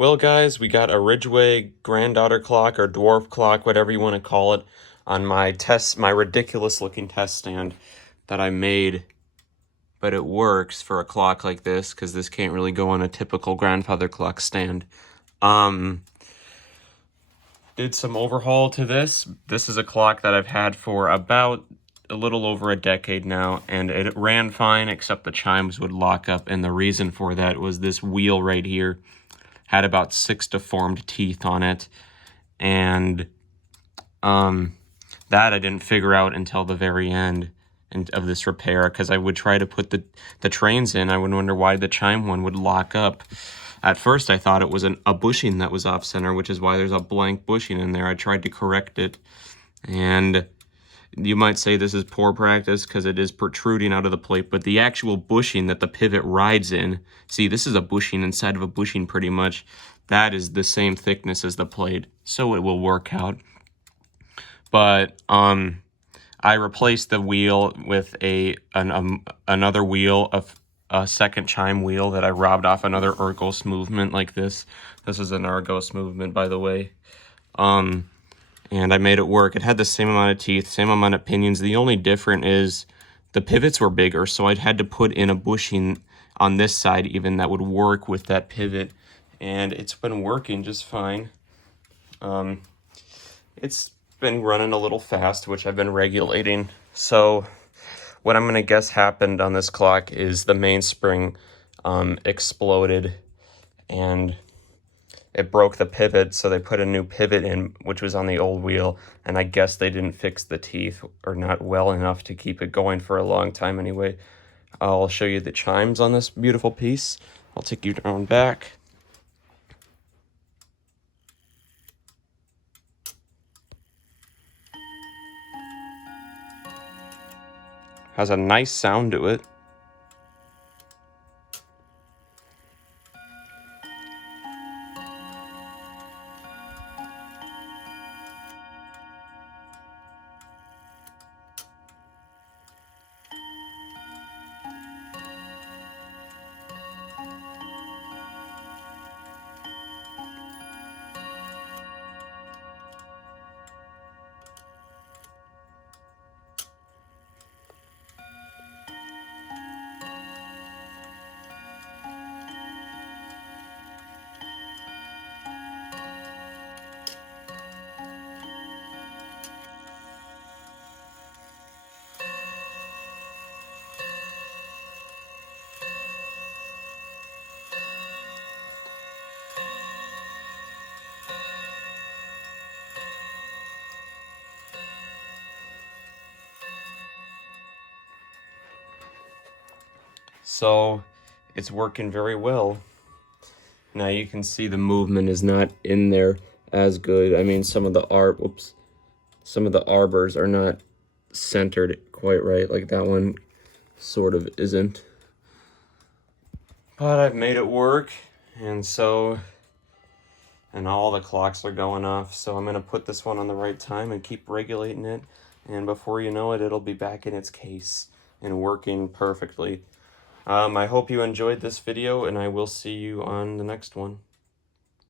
Well, guys, we got a Ridgeway granddaughter clock or dwarf clock, whatever you want to call it, on my ridiculous looking test stand that I made. But it works for a clock like this because this can't really go on a typical grandfather clock stand. Did some overhaul to this. This is a clock that I've had for about a little over a decade now, and it ran fine except the chimes would lock up, and the reason for that was this wheel right here had about 6 deformed teeth on it, and that I didn't figure out until the very end of this repair, because I would try to put the trains in. I would wonder why the chime one would lock up. At first I thought it was a bushing that was off center, which is why there's a blank bushing in there. I tried to correct it, and you might say this is poor practice because it is protruding out of the plate, but the actual bushing that the pivot rides in, see, this is a bushing inside of a bushing pretty much. That is the same thickness as the plate, so it will work out. But I replaced the wheel with another wheel, of a second chime wheel that I robbed off another Urgos movement like this. This is an Urgos movement, by the way. And I made it work. It had the same amount of teeth, same amount of pinions. The only difference is the pivots were bigger, so I'd had to put in a bushing on this side even that would work with that pivot, and it's been working just fine. It's been running a little fast, which I've been regulating. So what I'm gonna guess happened on this clock is the mainspring exploded and it broke the pivot, so they put a new pivot in, which was on the old wheel, and I guess they didn't fix the teeth, or not well enough to keep it going for a long time anyway. I'll show you the chimes on this beautiful piece. I'll take you down back. Has a nice sound to it. So it's working very well. Now you can see the movement is not in there as good. I mean, some of the arbors are not centered quite right, like that one sort of isn't. But I've made it work, and all the clocks are going off, so I'm gonna put this one on the right time and keep regulating it, and before you know it, it'll be back in its case and working perfectly. I hope you enjoyed this video, and I will see you on the next one.